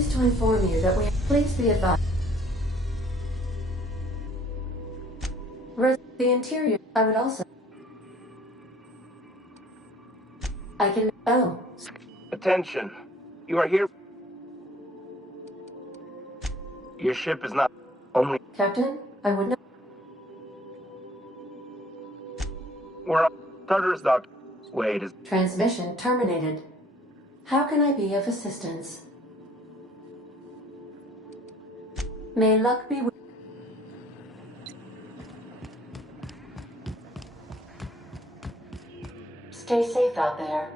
pleased to inform you that please be advised. The interior, I would also... I can... Oh. Attention. You are here. Your ship is not only... Captain, I would not... We're on Tartarus dock. Wait, is... Transmission terminated. How can I be of assistance? May luck be with... Stay safe out there.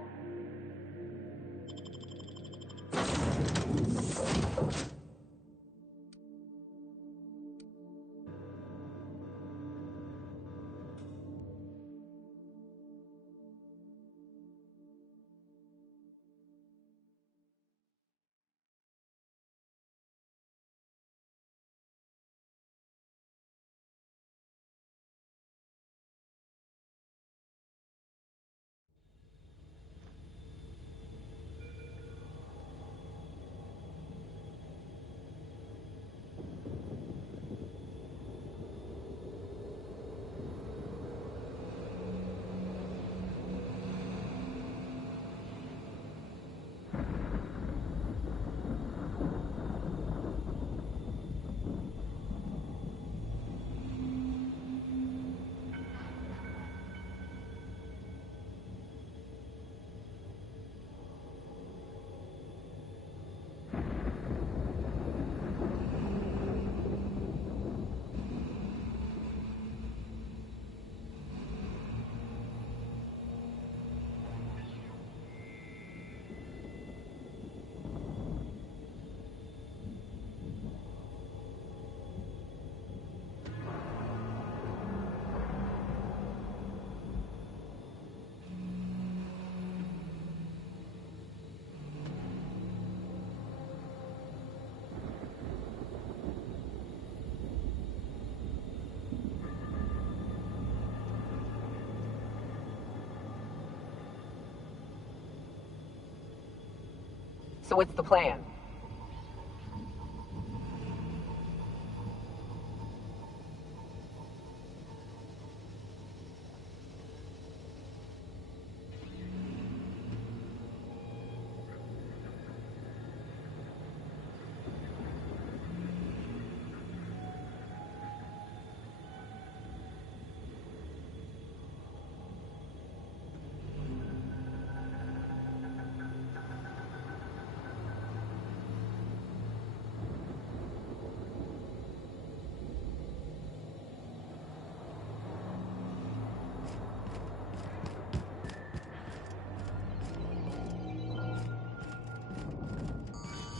So what's the plan?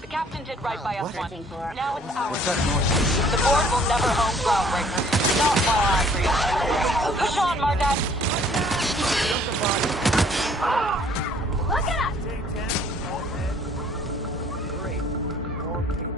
The captain did right by us once. Now it's ours. The board will never own Groundbreaker. Not while I breathe. Push on, Margat. Look at us! Great. More people.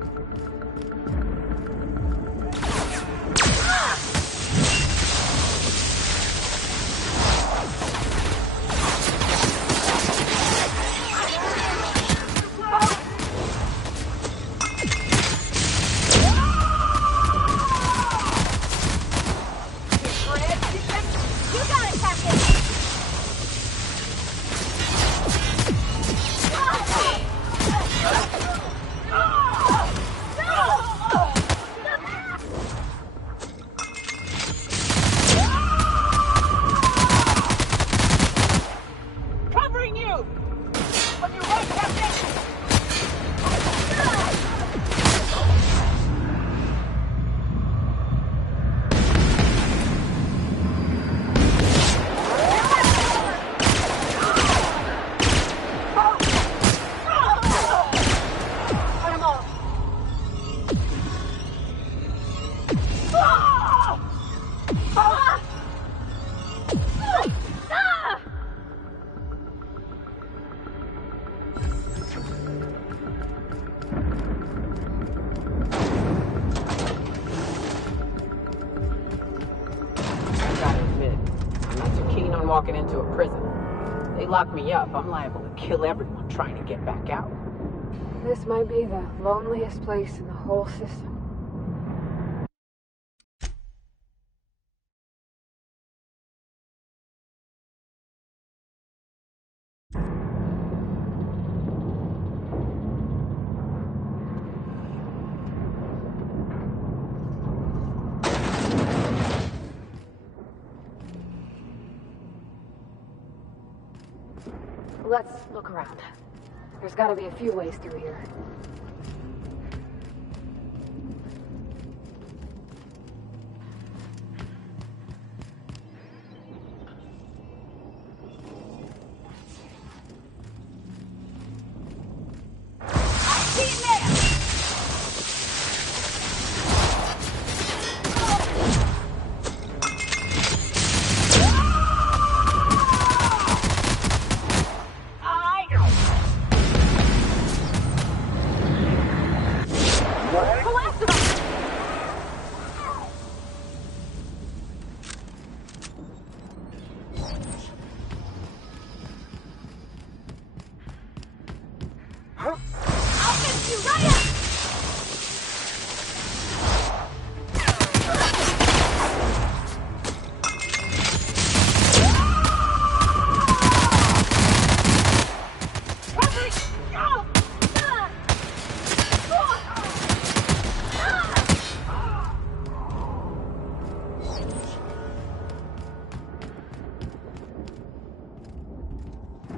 Walking into a prison. They lock me up, I'm liable to kill everyone trying to get back out. This might be the loneliest place in the whole system. Let's look around. There's gotta be a few ways through here.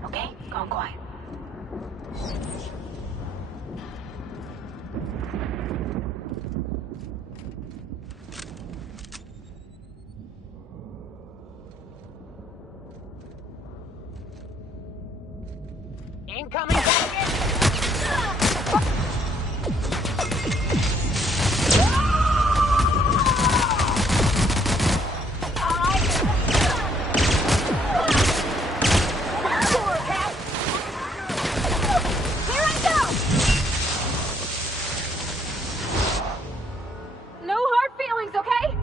Okay, gone quiet. Incoming target! No hard feelings, okay?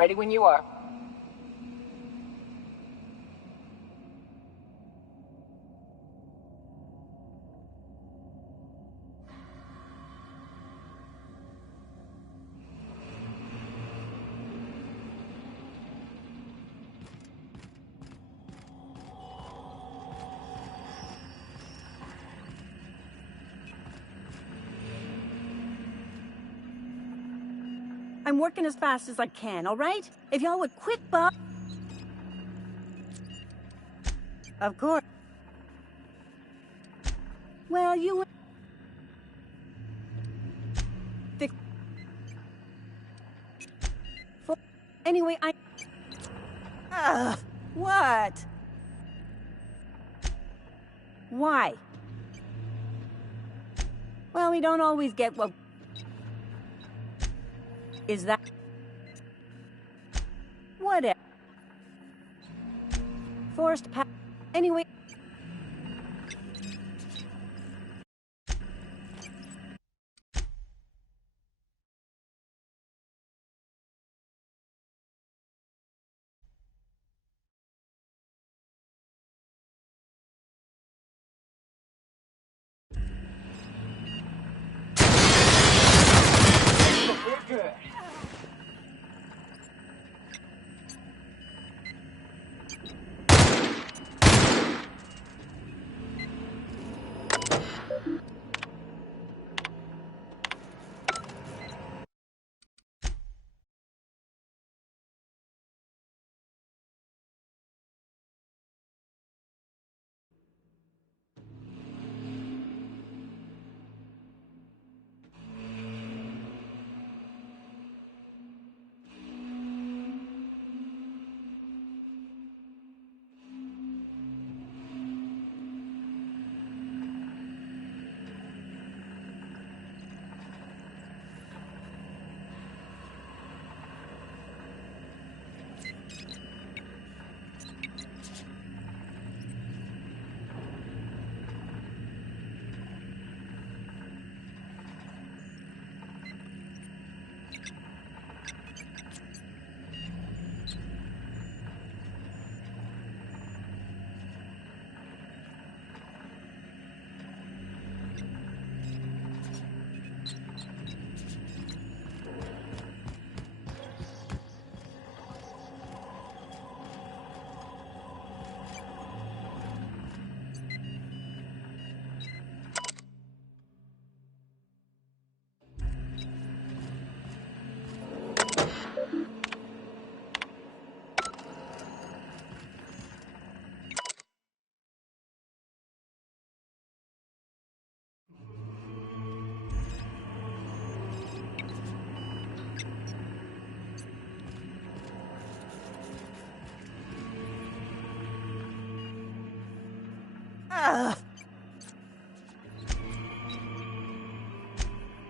Ready when you are. I'm working as fast as I can, all right? If y'all would quit Bob... Of course. Well, you... Fix... Anyway, what? Why? Well, we don't always get what... Is that... Whatever. Forced pa... Anyway... We're good.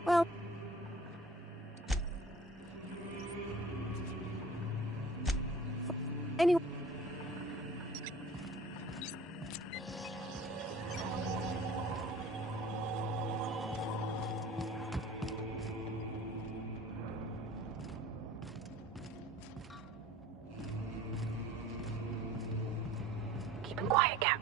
Well... Anyway... Keep him quiet, Cap.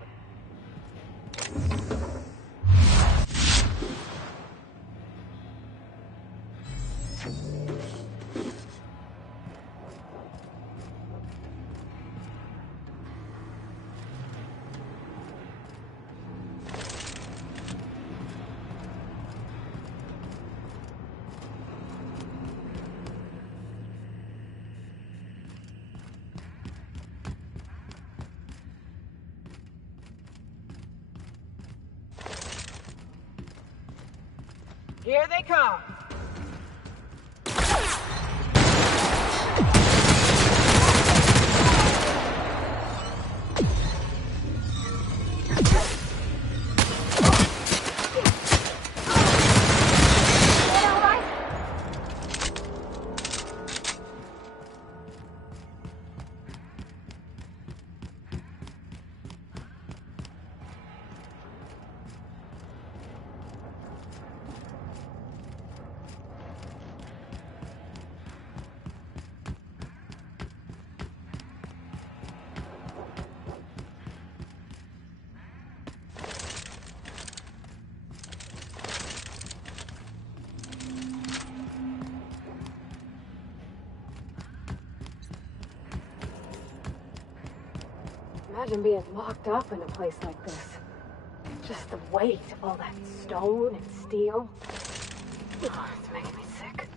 Here they come. Imagine being locked up in a place like this. Just the weight of all that stone and steel. Oh, it's making me sick.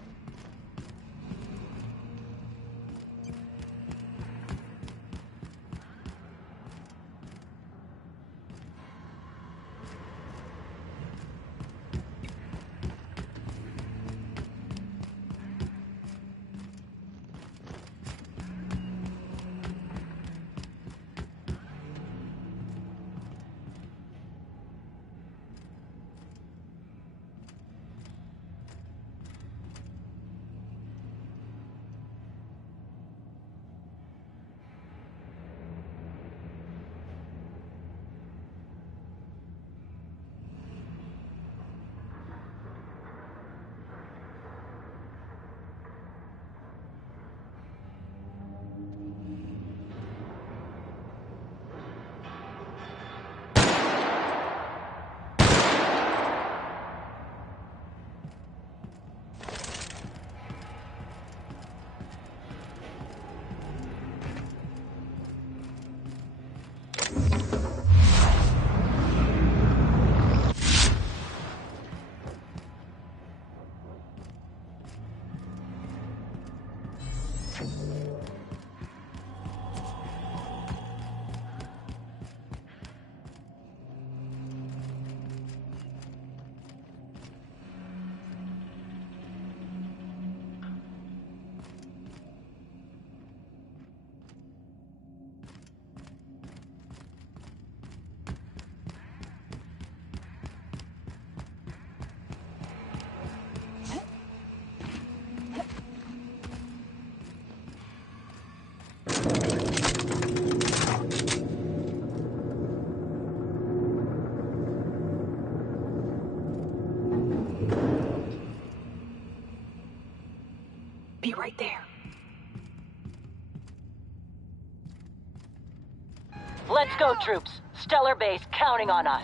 Be right there. Let's go, troops. Stellar Base counting on us.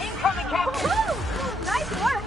Incoming, Captain! Nice work!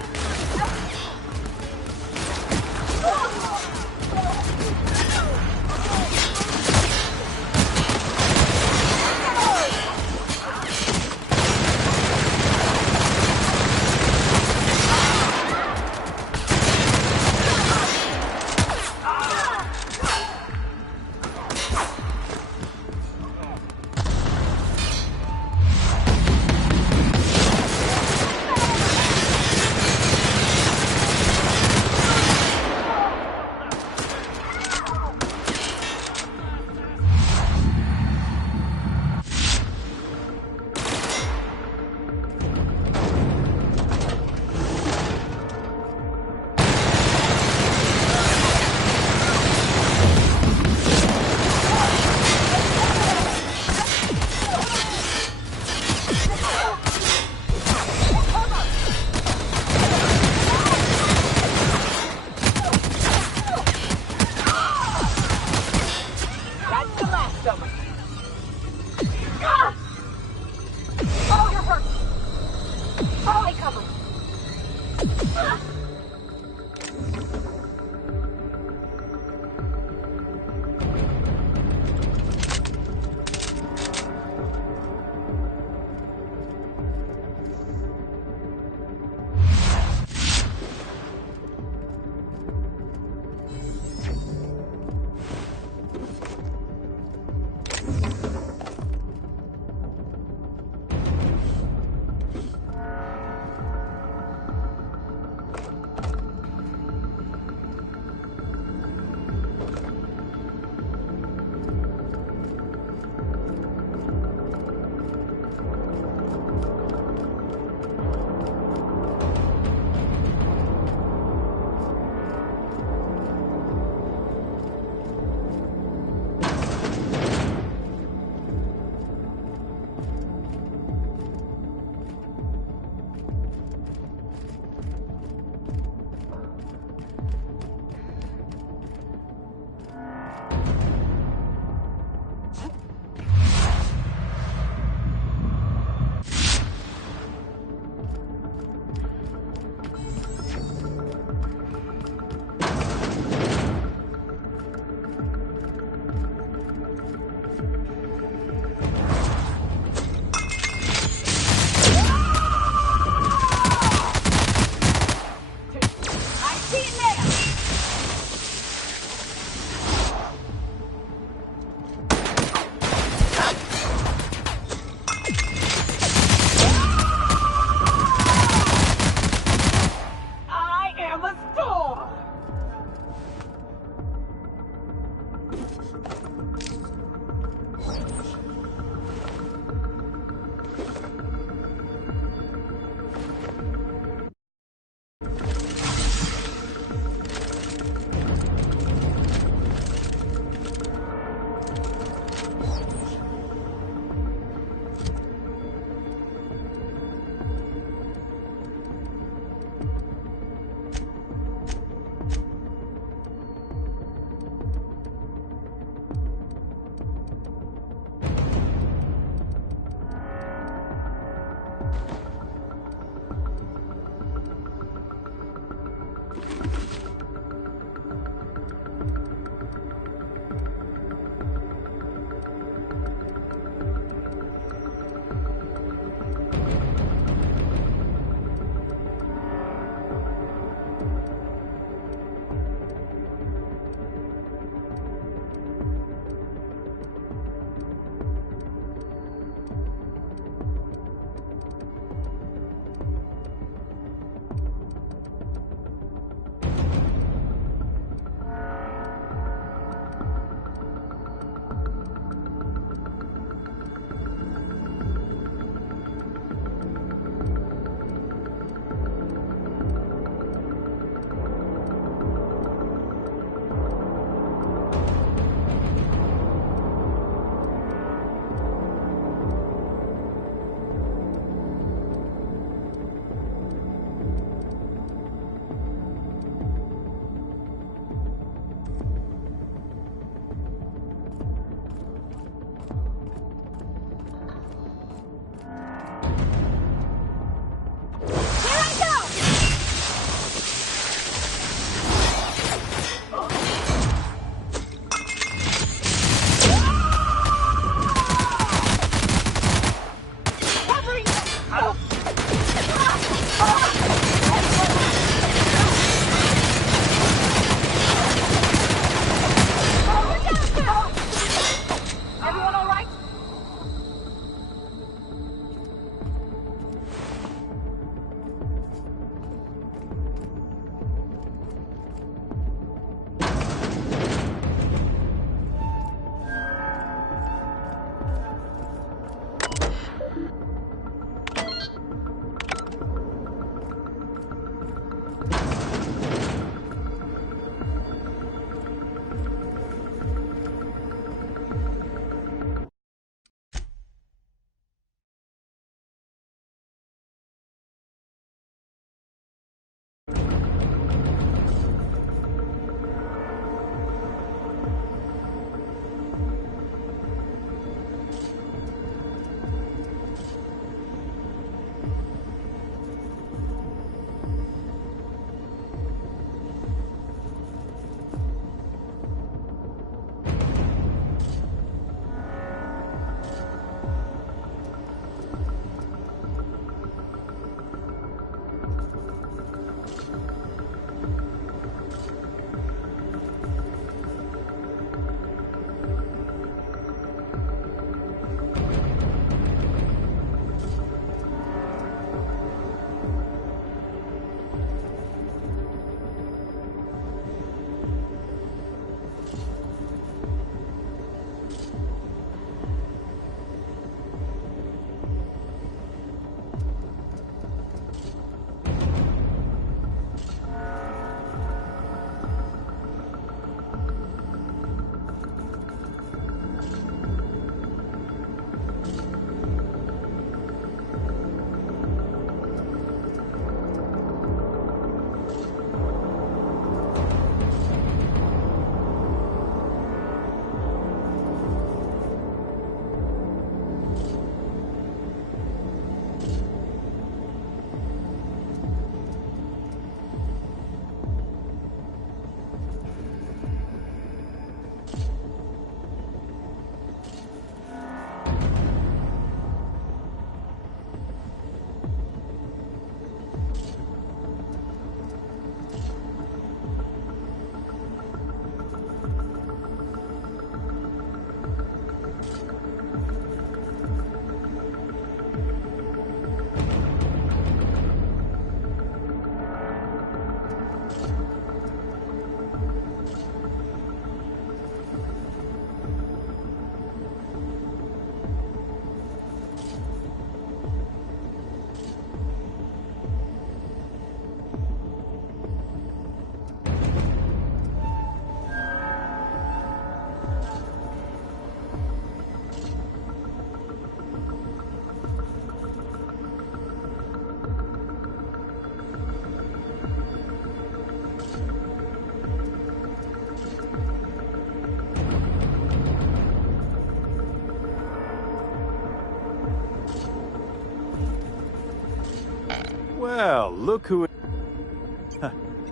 Well, look who...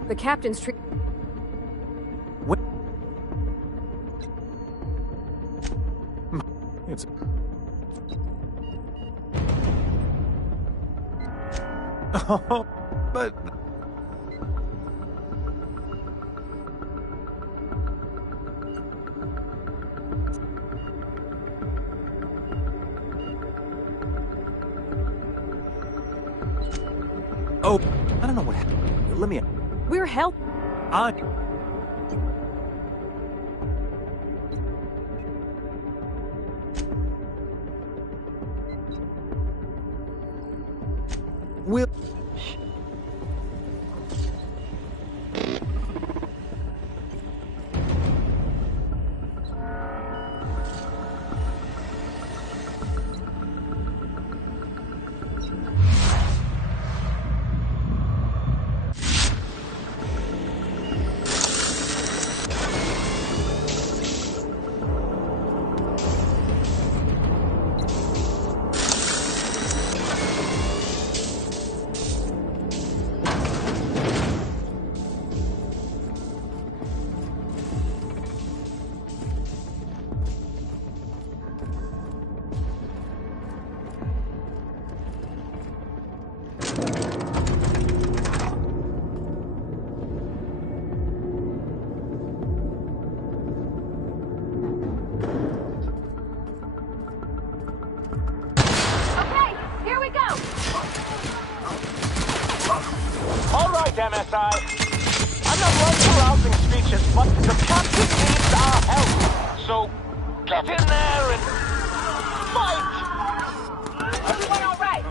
The captain's tree. It's... Oh, but... Oh, I don't know what happened. Let me... We're help. I... Will... Okay, here we go. All right, MSI. I'm not one for rousing speeches, but the captain needs our help. So, get in there and fight! Everyone all right?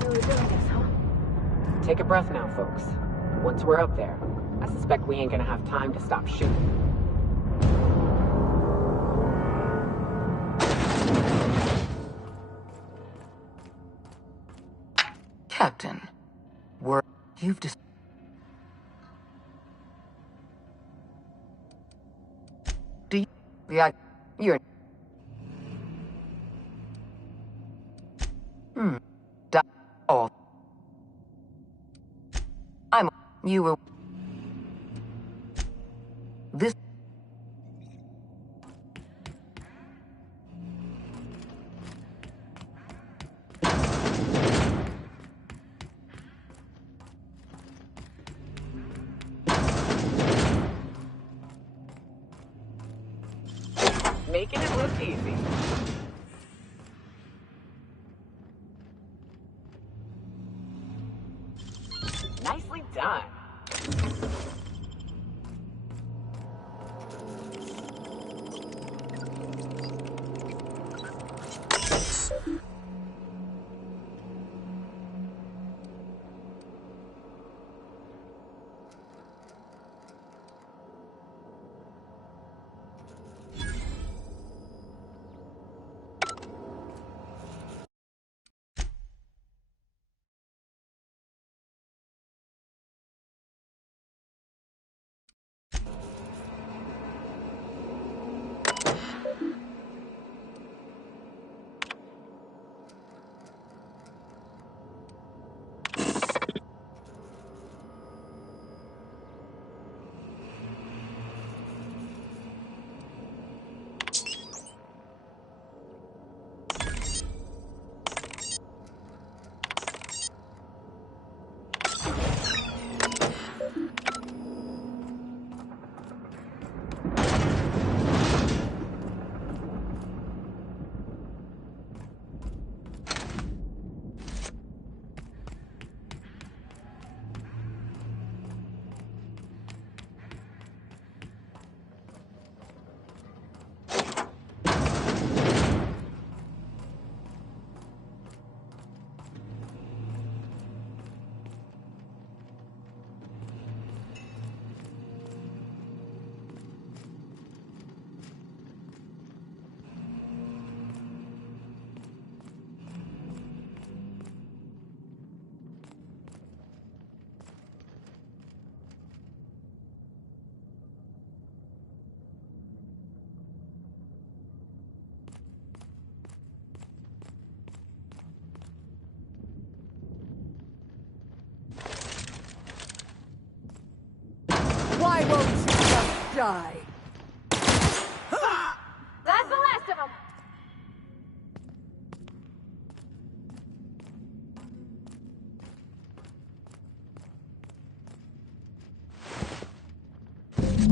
Really doing this, huh? Take a breath now, folks. Once we're up there, I suspect we ain't gonna have time to stop shooting. Captain, you've just... Do you... Yeah, you're... Oh. You were... This... Making it look easy. Nicely done. Why won't you just die? That's the last of them.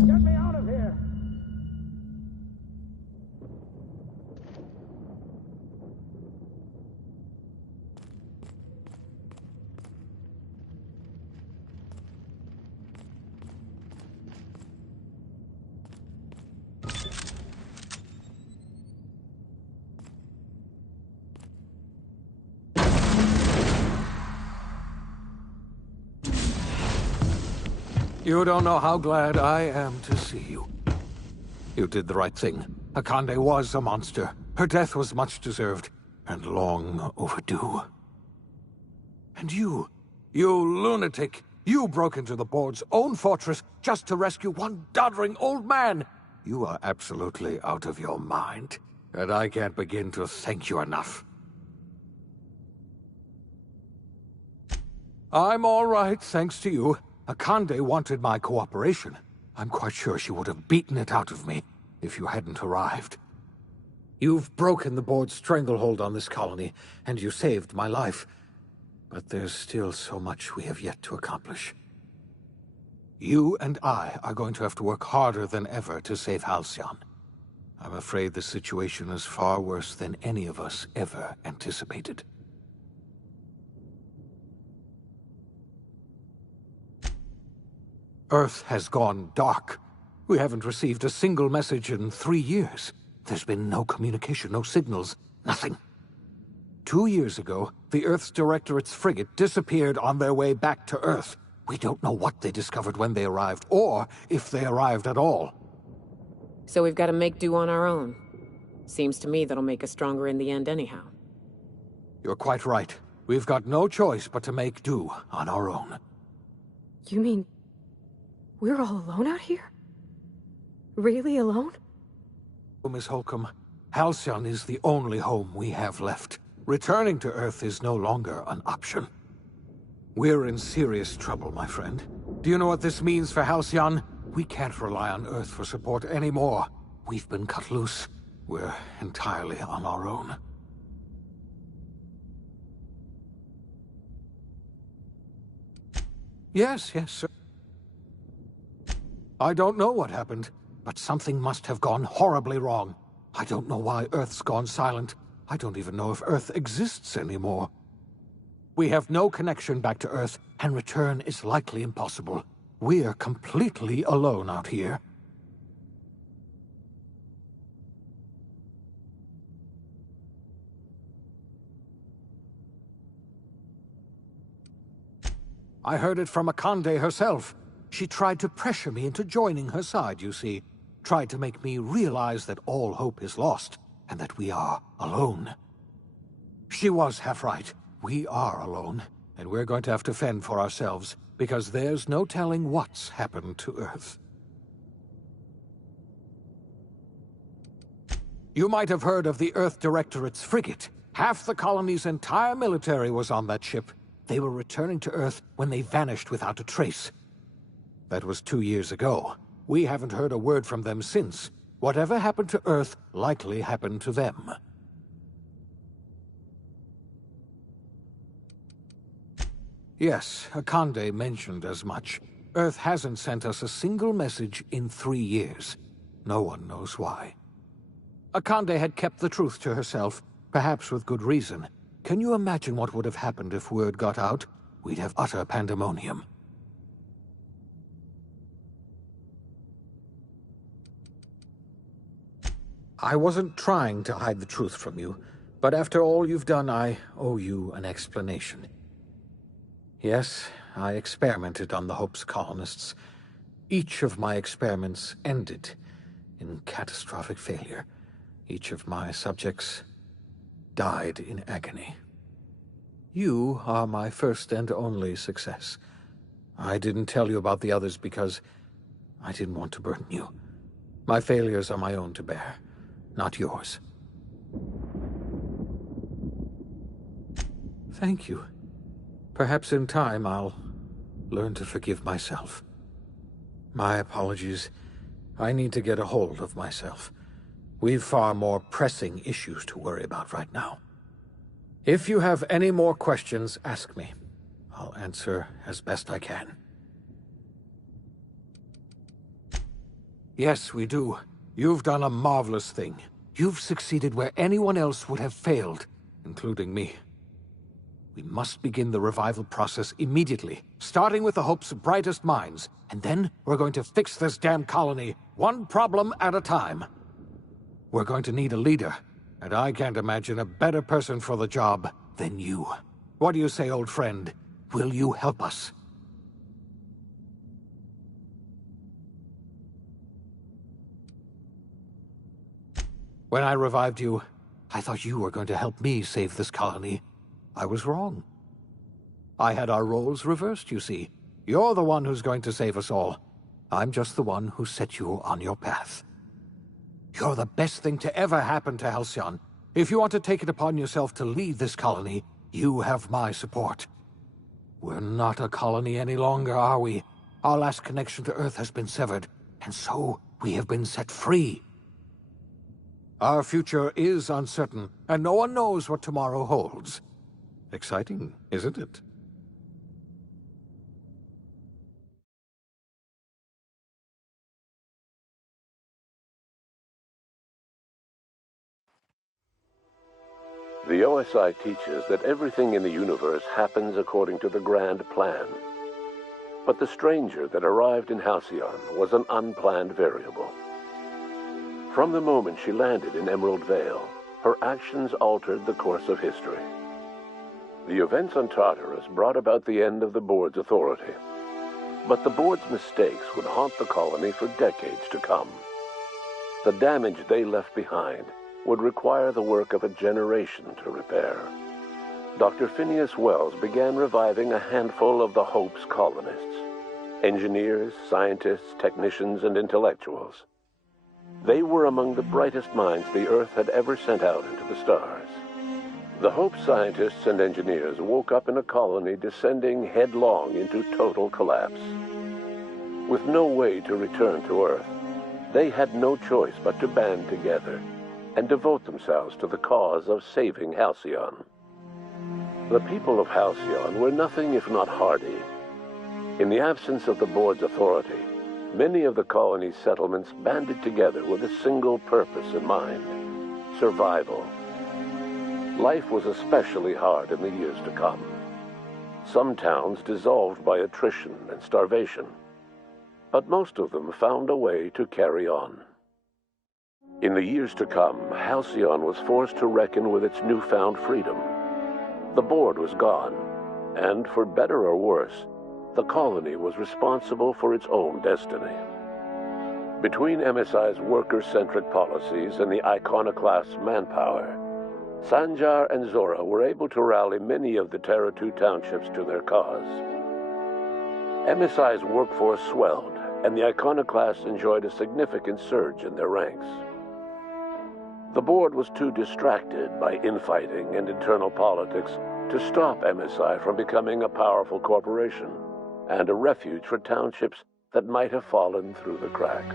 Get me out of here! You don't know how glad I am to see you. You did the right thing. Akande was a monster. Her death was much deserved, and long overdue. And you lunatic, you broke into the board's own fortress just to rescue one doddering old man. You are absolutely out of your mind, and I can't begin to thank you enough. I'm all right, thanks to you. Akande wanted my cooperation. I'm quite sure she would have beaten it out of me if you hadn't arrived. You've broken the board's stranglehold on this colony, and you saved my life. But there's still so much we have yet to accomplish. You and I are going to have to work harder than ever to save Halcyon. I'm afraid the situation is far worse than any of us ever anticipated. Earth has gone dark. We haven't received a single message in 3 years. There's been no communication, no signals, nothing. 2 years ago, the Earth's Directorate's frigate disappeared on their way back to Earth. We don't know what they discovered when they arrived, or if they arrived at all. So we've got to make do on our own. Seems to me that'll make us stronger in the end anyhow. You're quite right. We've got no choice but to make do on our own. You mean we're all alone out here? Really alone? Miss Holcomb, Halcyon is the only home we have left. Returning to Earth is no longer an option. We're in serious trouble, my friend. Do you know what this means for Halcyon? We can't rely on Earth for support anymore. We've been cut loose. We're entirely on our own. Yes, sir. I don't know what happened, but something must have gone horribly wrong. I don't know why Earth's gone silent. I don't even know if Earth exists anymore. We have no connection back to Earth, and return is likely impossible. We're completely alone out here. I heard it from Akande herself. She tried to pressure me into joining her side, you see. Tried to make me realize that all hope is lost, and that we are alone. She was half right. We are alone, and we're going to have to fend for ourselves, because there's no telling what's happened to Earth. You might have heard of the Earth Directorate's frigate. Half the colony's entire military was on that ship. They were returning to Earth when they vanished without a trace. That was 2 years ago. We haven't heard a word from them since. Whatever happened to Earth likely happened to them. Yes, Akande mentioned as much. Earth hasn't sent us a single message in 3 years. No one knows why. Akande had kept the truth to herself, perhaps with good reason. Can you imagine what would have happened if word got out? We'd have utter pandemonium. I wasn't trying to hide the truth from you, but after all you've done, I owe you an explanation. Yes, I experimented on the Hope's colonists. Each of my experiments ended in catastrophic failure. Each of my subjects died in agony. You are my first and only success. I didn't tell you about the others because I didn't want to burden you. My failures are my own to bear, not yours. Thank you. Perhaps in time I'll learn to forgive myself. My apologies. I need to get a hold of myself. We've far more pressing issues to worry about right now. If you have any more questions, ask me. I'll answer as best I can. Yes, we do. You've done a marvelous thing. You've succeeded where anyone else would have failed, including me. We must begin the revival process immediately, starting with the Hope's brightest minds, and then we're going to fix this damn colony, one problem at a time. We're going to need a leader, and I can't imagine a better person for the job than you. What do you say, old friend? Will you help us? When I revived you, I thought you were going to help me save this colony. I was wrong. I had our roles reversed, you see. You're the one who's going to save us all. I'm just the one who set you on your path. You're the best thing to ever happen to Halcyon. If you want to take it upon yourself to lead this colony, you have my support. We're not a colony any longer, are we? Our last connection to Earth has been severed, and so we have been set free. Our future is uncertain, and no one knows what tomorrow holds. Exciting, isn't it? The OSI teaches that everything in the universe happens according to the grand plan. But the stranger that arrived in Halcyon was an unplanned variable. From the moment she landed in Emerald Vale, her actions altered the course of history. The events on Tartarus brought about the end of the board's authority. But the board's mistakes would haunt the colony for decades to come. The damage they left behind would require the work of a generation to repair. Dr. Phineas Wells began reviving a handful of the Hope's colonists. Engineers, scientists, technicians, and intellectuals. They were among the brightest minds the Earth had ever sent out into the stars. The Hope scientists and engineers woke up in a colony descending headlong into total collapse. With no way to return to Earth, they had no choice but to band together and devote themselves to the cause of saving Halcyon. The people of Halcyon were nothing if not hardy. In the absence of the board's authority, many of the colony's settlements banded together with a single purpose in mind: survival. Life was especially hard in the years to come. Some towns dissolved by attrition and starvation, but most of them found a way to carry on. In the years to come, Halcyon was forced to reckon with its newfound freedom. The board was gone, and for better or worse, the colony was responsible for its own destiny. Between MSI's worker-centric policies and the iconoclast's manpower, Sanjar and Zora were able to rally many of the Terra 2 townships to their cause. MSI's workforce swelled, and the iconoclasts enjoyed a significant surge in their ranks. The board was too distracted by infighting and internal politics to stop MSI from becoming a powerful corporation and a refuge for townships that might have fallen through the cracks.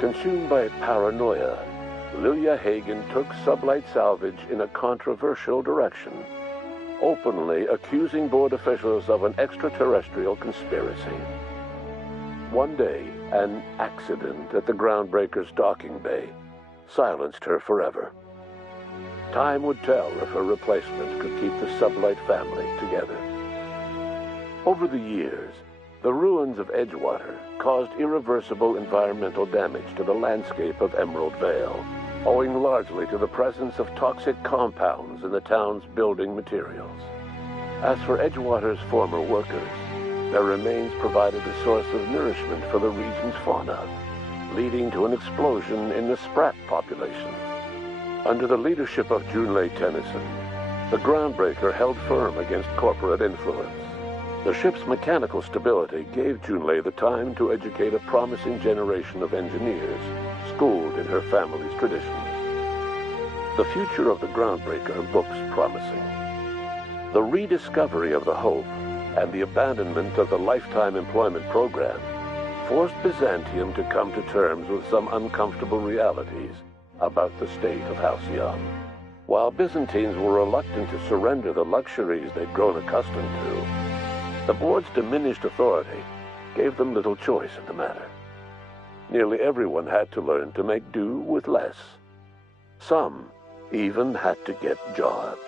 Consumed by paranoia, Lilia Hagen took Sublight Salvage in a controversial direction, openly accusing board officials of an extraterrestrial conspiracy. One day, an accident at the Groundbreaker's docking bay silenced her forever. Time would tell if her replacement could keep the Sublight family together. Over the years, the ruins of Edgewater caused irreversible environmental damage to the landscape of Emerald Vale, owing largely to the presence of toxic compounds in the town's building materials. As for Edgewater's former workers, their remains provided a source of nourishment for the region's fauna, leading to an explosion in the sprat population. Under the leadership of Junlei Tennyson, the Groundbreaker held firm against corporate influence. The ship's mechanical stability gave Junlei the time to educate a promising generation of engineers, schooled in her family's traditions. The future of the Groundbreaker looks promising. The rediscovery of the Hope and the abandonment of the lifetime employment program forced Byzantium to come to terms with some uncomfortable realities about the state of Halcyon. While Byzantines were reluctant to surrender the luxuries they'd grown accustomed to, the board's diminished authority gave them little choice in the matter. Nearly everyone had to learn to make do with less. Some even had to get jobs.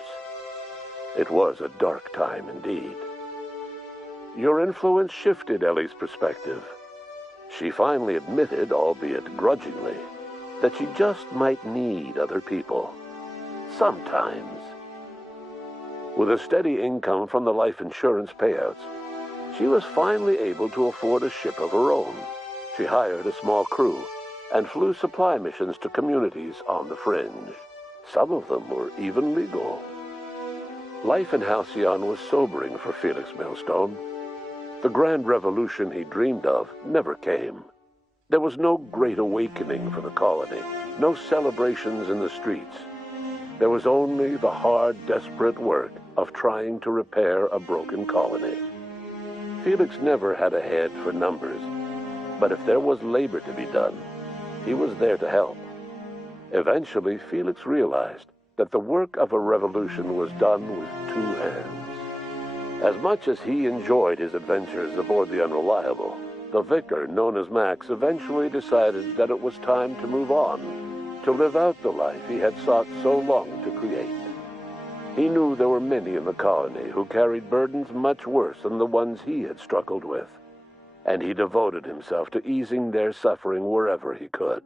It was a dark time indeed. Your influence shifted Ellie's perspective. She finally admitted, albeit grudgingly, that she just might need other people. Sometimes. With a steady income from the life insurance payouts, she was finally able to afford a ship of her own. She hired a small crew and flew supply missions to communities on the fringe. Some of them were even legal. Life in Halcyon was sobering for Felix Millstone. The grand revolution he dreamed of never came. There was no great awakening for the colony, no celebrations in the streets. There was only the hard, desperate work of trying to repair a broken colony. Felix never had a head for numbers, but if there was labor to be done, he was there to help. Eventually, Felix realized that the work of a revolution was done with two hands. As much as he enjoyed his adventures aboard the Unreliable, the vicar, known as Max, eventually decided that it was time to move on, to live out the life he had sought so long to create. He knew there were many in the colony who carried burdens much worse than the ones he had struggled with, and he devoted himself to easing their suffering wherever he could.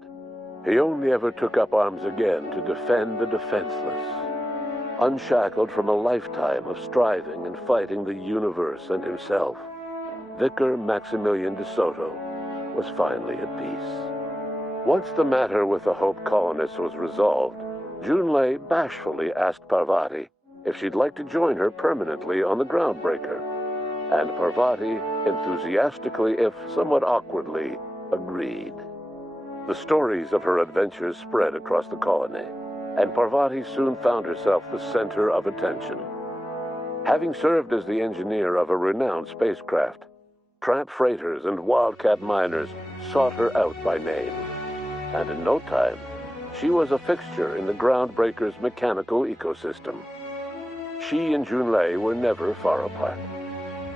He only ever took up arms again to defend the defenseless. Unshackled from a lifetime of striving and fighting the universe and himself, Vicar Maximilian de Soto was finally at peace. Once the matter with the Hope colonists was resolved, Junlei bashfully asked Parvati if she'd like to join her permanently on the Groundbreaker, and Parvati enthusiastically, if somewhat awkwardly, agreed. The stories of her adventures spread across the colony, and Parvati soon found herself the center of attention. Having served as the engineer of a renowned spacecraft, tramp freighters and wildcat miners sought her out by name, and in no time, she was a fixture in the Groundbreaker's mechanical ecosystem. She and Junlei were never far apart.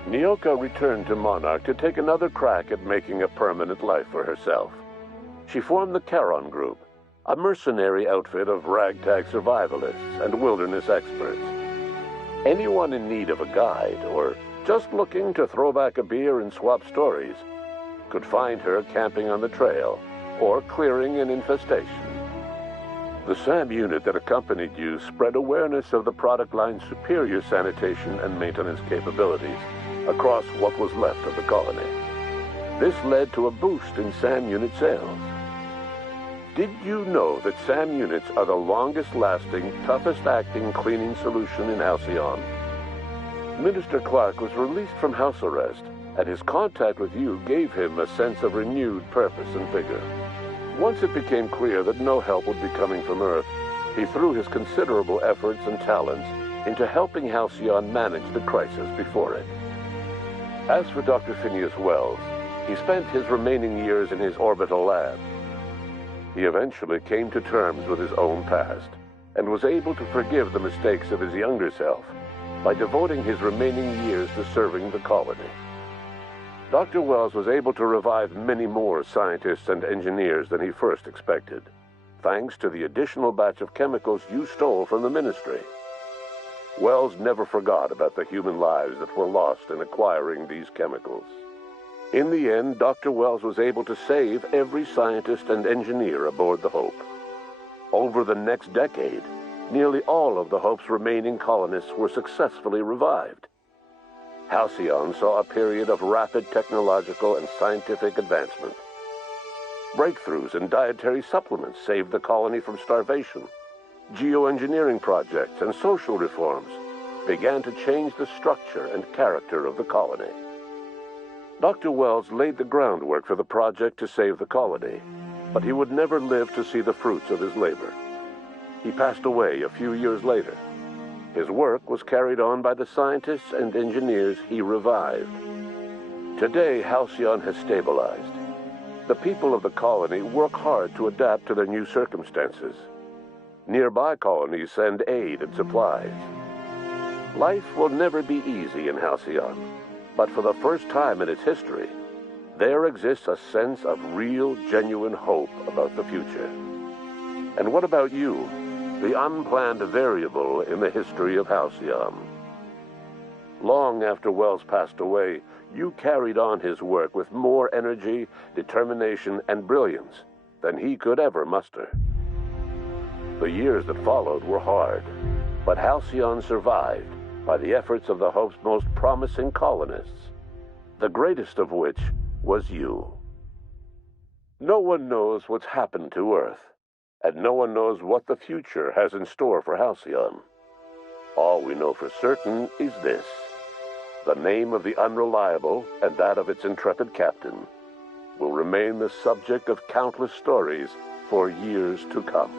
Nyoka returned to Monarch to take another crack at making a permanent life for herself. She formed the Charon Group, a mercenary outfit of ragtag survivalists and wilderness experts. Anyone in need of a guide, or just looking to throw back a beer and swap stories, could find her camping on the trail or clearing an infestation. The SAM unit that accompanied you spread awareness of the product line's superior sanitation and maintenance capabilities across what was left of the colony. This led to a boost in SAM unit sales. Did you know that SAM units are the longest-lasting, toughest-acting cleaning solution in Halcyon? Minister Clark was released from house arrest, and his contact with you gave him a sense of renewed purpose and vigor. Once it became clear that no help would be coming from Earth, he threw his considerable efforts and talents into helping Halcyon manage the crisis before it. As for Dr. Phineas Wells, he spent his remaining years in his orbital lab. He eventually came to terms with his own past and was able to forgive the mistakes of his younger self by devoting his remaining years to serving the colony. Dr. Wells was able to revive many more scientists and engineers than he first expected, thanks to the additional batch of chemicals you stole from the Ministry. Wells never forgot about the human lives that were lost in acquiring these chemicals. In the end, Dr. Wells was able to save every scientist and engineer aboard the Hope. Over the next decade, nearly all of the Hope's remaining colonists were successfully revived. Halcyon saw a period of rapid technological and scientific advancement. Breakthroughs in dietary supplements saved the colony from starvation. Geoengineering projects and social reforms began to change the structure and character of the colony. Dr. Wells laid the groundwork for the project to save the colony, but he would never live to see the fruits of his labor. He passed away a few years later. His work was carried on by the scientists and engineers he revived. Today, Halcyon has stabilized, The people of the colony work hard to adapt to their new circumstances. Nearby colonies send aid and supplies. Life will never be easy in Halcyon, but for the first time in its history, there exists a sense of real, genuine hope about the future. And what about you, the unplanned variable in the history of Halcyon? Long after Wells passed away, you carried on his work with more energy, determination, and brilliance than he could ever muster. The years that followed were hard, but Halcyon survived by the efforts of the Hope's most promising colonists, the greatest of which was you. No one knows what's happened to Earth, and no one knows what the future has in store for Halcyon. All we know for certain is this: the name of the Unreliable and that of its intrepid captain will remain the subject of countless stories for years to come.